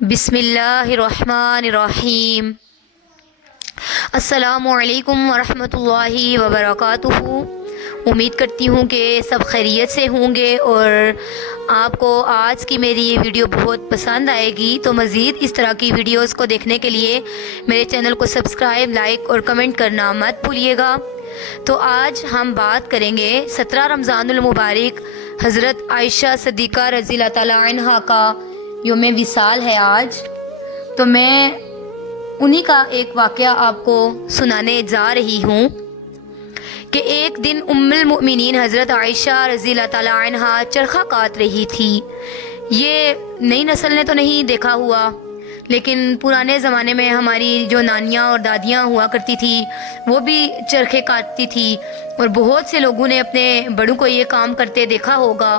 بسم اللہ الرحمن الرحیم۔ السلام علیکم ورحمۃ اللہ وبرکاتہ۔ امید کرتی ہوں کہ سب خیریت سے ہوں گے اور آپ کو آج کی میری یہ ویڈیو بہت پسند آئے گی۔ تو مزید اس طرح کی ویڈیوز کو دیکھنے کے لیے میرے چینل کو سبسکرائب، لائک اور کمنٹ کرنا مت بھولیے گا۔ تو آج ہم بات کریں گے 17 رمضان المبارک حضرت عائشہ صدیقہ رضی اللہ تعالیٰ عنہا کا یوم وصال ہے آج۔ تو میں انہی کا ایک واقعہ آپ کو سنانے جا رہی ہوں کہ ایک دن ام المؤمنین حضرت عائشہ رضی اللہ تعالیٰ عنہا چرخہ کاٹ رہی تھی۔ یہ نئی نسل نے تو نہیں دیکھا ہوا، لیکن پرانے زمانے میں ہماری جو نانیاں اور دادیاں ہوا کرتی تھی وہ بھی چرخے کاٹتی تھی، اور بہت سے لوگوں نے اپنے بڑوں کو یہ کام کرتے دیکھا ہوگا۔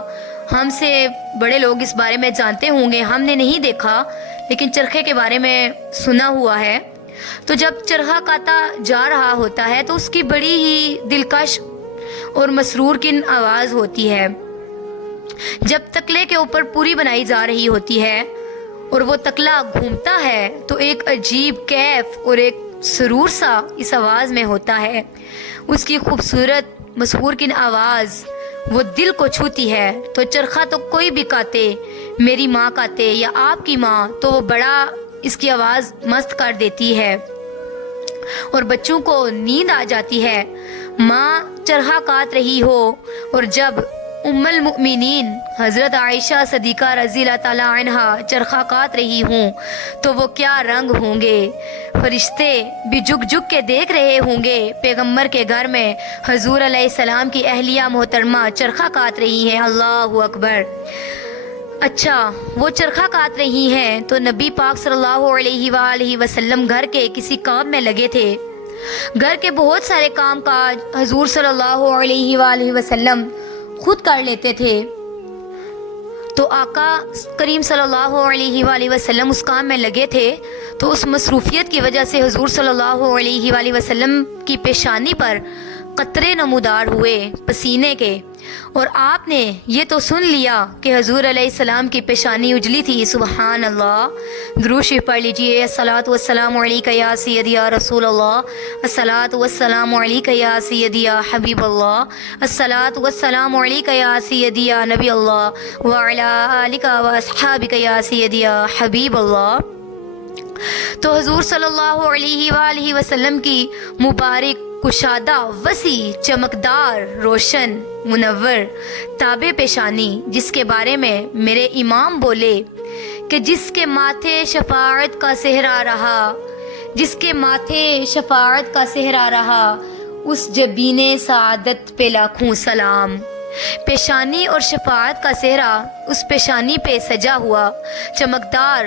ہم سے بڑے لوگ اس بارے میں جانتے ہوں گے، ہم نے نہیں دیکھا لیکن چرخے کے بارے میں سنا ہوا ہے۔ تو جب چرخہ کاٹا جا رہا ہوتا ہے تو اس کی بڑی ہی دلکش اور مسرور کن آواز ہوتی ہے۔ جب تکلے کے اوپر پوری بنائی جا رہی ہوتی ہے اور وہ تکلا گھومتا ہے تو ایک عجیب کیف اور ایک سرور سا اس آواز میں ہوتا ہے۔ اس کی خوبصورت مسحور کن آواز وہ دل کو چھوتی ہے۔ تو چرخہ تو کوئی بھی کاتے، میری ماں کاتے یا آپ کی ماں، تو وہ بڑا اس کی آواز مست کر دیتی ہے اور بچوں کو نیند آ جاتی ہے۔ ماں چرخہ کاٹ رہی ہو اور جب ام المؤمنین حضرت عائشہ صدیقہ رضی اللہ تعالیٰ عنہا چرخہ کاٹ رہی ہوں تو وہ کیا رنگ ہوں گے۔ فرشتے بھی جھک جھک کے دیکھ رہے ہوں گے۔ پیغمبر کے گھر میں حضور علیہ السلام کی اہلیہ محترمہ چرخہ کاٹ رہی ہیں۔ اللہ اکبر۔ اچھا، وہ چرخہ کاٹ رہی ہیں تو نبی پاک صلی اللہ علیہ وآلہ وسلم گھر کے کسی کام میں لگے تھے۔ گھر کے بہت سارے کام کاج حضور صلی اللہ علیہ وآلہ وسلم خود کر لیتے تھے، تو آقا کریم صلی اللہ علیہ وآلہ وسلم اس کام میں لگے تھے۔ تو اس مصروفیت کی وجہ سے حضور صلی اللہ علیہ وآلہ وسلم کی پیشانی پر قطرے نمودار ہوئے پسینے کے، اور آپ نے یہ تو سن لیا کہ حضور علیہ السلام کی پیشانی اجلی تھی۔ سبحان اللہ۔ درود شریف پڑھ لیجئے۔ الصلاۃ والسلام علیک یا سیدی یا رسول اللہ، الصلاۃ والسلام علیک یا سیدی یا حبیب اللہ، الصلاۃ والسلام علیک یا سیدی یا نبی اللہ وعلی آلک و اصحابک یا سیدی یا حبیب اللہ۔ تو حضور صلی اللہ علیہ وآلہ وسلم کی مبارک کشادہ، وسیع، چمکدار، روشن، منور تاب پیشانی، جس کے بارے میں میرے امام بولے کہ جس کے ماتھے شفاعت کا صحرا رہا، جس کے ماتھے شفاعت کا صحرا رہا، اس جبین سعادت پہ لاکھوں سلام۔ پیشانی اور شفاعت کا صحرا اس پیشانی پہ سجا ہوا، چمکدار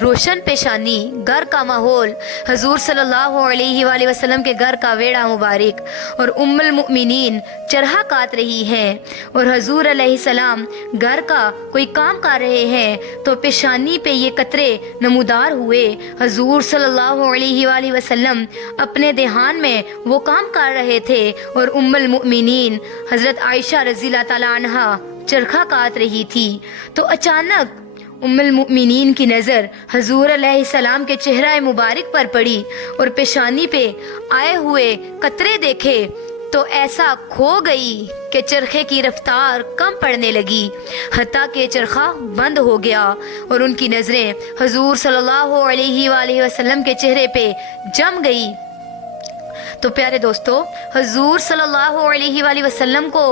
روشن پیشانی، گھر کا ماحول، حضور صلی اللہ علیہ وآلہ وسلم کے گھر کا ویڑا مبارک، اور ام المؤمنین چرخہ کاٹ رہی ہیں اور حضور علیہ السلام گھر کا کوئی کام کر رہے ہیں، تو پیشانی پہ یہ قطرے نمودار ہوئے۔ حضور صلی اللہ علیہ وآلہ وسلم اپنے دھیان میں وہ کام کر رہے تھے اور ام المؤمنین حضرت عائشہ رضی اللہ تعالیٰ عنہا چرخہ کاٹ رہی تھی۔ تو اچانک ام المؤمنین کی نظر حضور علیہ السلام کے چہرہ مبارک پر پڑی اور پیشانی پہ آئے ہوئے قطرے دیکھے تو ایسا کھو گئی کہ چرخے کی رفتار کم پڑنے لگی، حتیٰ کہ چرخہ بند ہو گیا اور ان کی نظریں حضور صلی اللہ علیہ وآلہ وسلم کے چہرے پہ جم گئی۔ تو پیارے دوستو، حضور صلی اللہ علیہ وآلہ وسلم کو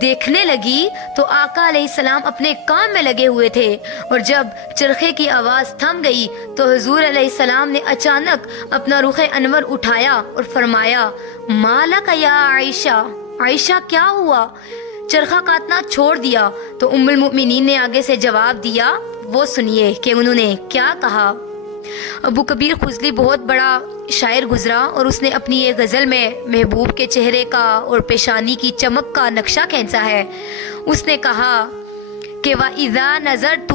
دیکھنے لگی تو آقا علیہ السلام اپنے کام میں لگے ہوئے تھے، اور جب چرخے کی آواز تھم گئی تو حضور علیہ السلام نے اچانک اپنا رخ انور اٹھایا اور فرمایا، مالک یا عائشہ، عائشہ کیا ہوا، چرخہ کاٹنا چھوڑ دیا؟ تو ام المؤمنین نے آگے سے جواب دیا، وہ سنیے کہ انہوں نے کیا کہا۔ ابو کبیر خضلی بہت بڑا شاعر گزرا، اور اس نے اپنی ایک غزل میں محبوب کے چہرے کا اور پیشانی کی چمک کا نقشہ کھینچا ہے۔ اس نے کہا کہ وَإِذَا نَظَرْتُ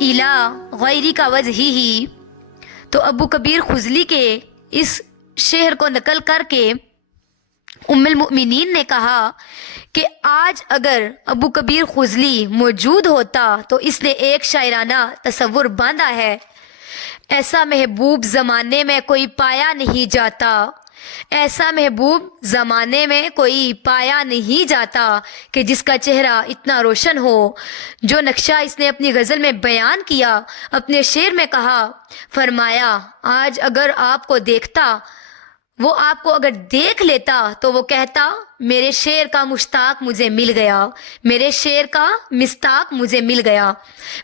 إِلَىٰ غَيْرِكَ وَجْهِهِ۔ تو ابو کبیر خضلی کے اس شعر کو نقل کر کے ام المؤمنین نے کہا کہ آج اگر ابو کبیر خزلی موجود ہوتا تو اس نے ایک شاعرانہ تصور باندھا ہے، ایسا محبوب زمانے میں کوئی پایا نہیں جاتا، ایسا محبوب زمانے میں کوئی پایا نہیں جاتا کہ جس کا چہرہ اتنا روشن ہو۔ جو نقشہ اس نے اپنی غزل میں بیان کیا، اپنے شعر میں کہا، فرمایا آج اگر آپ کو دیکھتا، وہ آپ کو اگر دیکھ لیتا تو وہ کہتا میرے شعر کا مشتاق مجھے مل گیا، میرے شعر کا مصداق مجھے مل گیا۔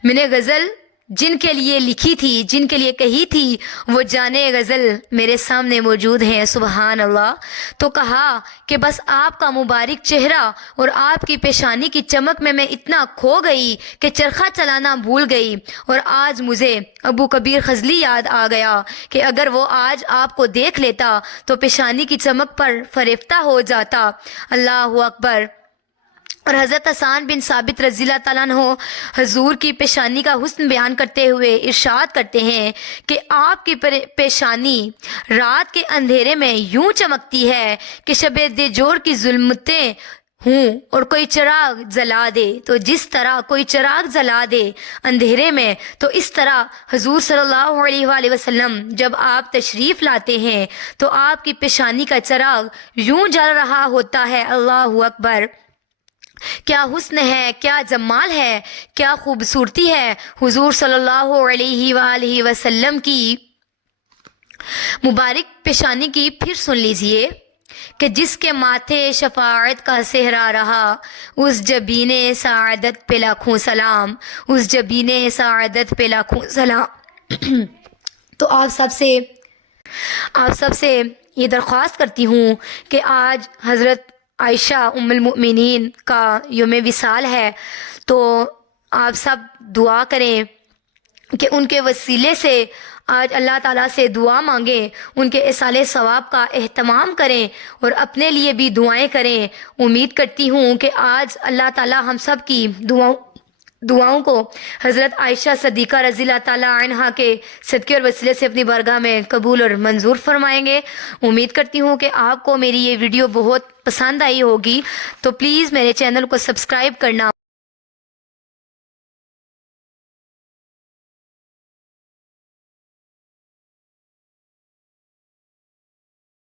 میں نے غزل جن کے لیے لکھی تھی، جن کے لیے کہی تھی، وہ جانے غزل میرے سامنے موجود ہیں، سبحان اللہ۔ تو کہا کہ بس آپ کا مبارک چہرہ اور آپ کی پیشانی کی چمک میں اتنا کھو گئی کہ چرخہ چلانا بھول گئی، اور آج مجھے ابو کبیر خزلی یاد آ گیا کہ اگر وہ آج آپ کو دیکھ لیتا تو پیشانی کی چمک پر فریفتہ ہو جاتا۔ اللہ اکبر۔ اور حضرت حسان بن ثابت رضی اللہ تعالیٰ عنہ حضور کی پیشانی کا حسن بیان کرتے ہوئے ارشاد کرتے ہیں کہ آپ کی پیشانی رات کے اندھیرے میں یوں چمکتی ہے کہ شب دیجور کی ظلمتیں ہوں اور کوئی چراغ جلا دے، تو جس طرح کوئی چراغ جلا دے اندھیرے میں، تو اس طرح حضور صلی اللہ علیہ وآلہ وسلم جب آپ تشریف لاتے ہیں تو آپ کی پیشانی کا چراغ یوں جل رہا ہوتا ہے۔ اللہ اکبر۔ کیا حسن ہے، کیا جمال ہے، کیا خوبصورتی ہے حضور صلی اللہ علیہ وآلہ وسلم کی مبارک پیشانی کی۔ پھر سن لیجئے کہ جس کے ماتھے شفاعت کا صحرا رہا، اس جبین سعادت پہ لاکھوں سلام، اس جبین سعادت پہ لاکھوں سلام۔ تو آپ سب سے یہ درخواست کرتی ہوں کہ آج حضرت عائشہ ام المؤمنین کا یوم وصال ہے، تو آپ سب دعا کریں کہ ان کے وسیلے سے آج اللہ تعالیٰ سے دعا مانگیں، ان کے اصالِ ثواب کا اہتمام کریں اور اپنے لیے بھی دعائیں کریں۔ امید کرتی ہوں کہ آج اللہ تعالیٰ ہم سب کی دعاؤں کو حضرت عائشہ صدیقہ رضی اللہ تعالیٰ عنہا کے صدقے اور وسیلے سے اپنی بارگاہ میں قبول اور منظور فرمائیں گے۔ امید کرتی ہوں کہ آپ کو میری یہ ویڈیو بہت پسند آئی ہوگی، تو پلیز میرے چینل کو سبسکرائب کرنا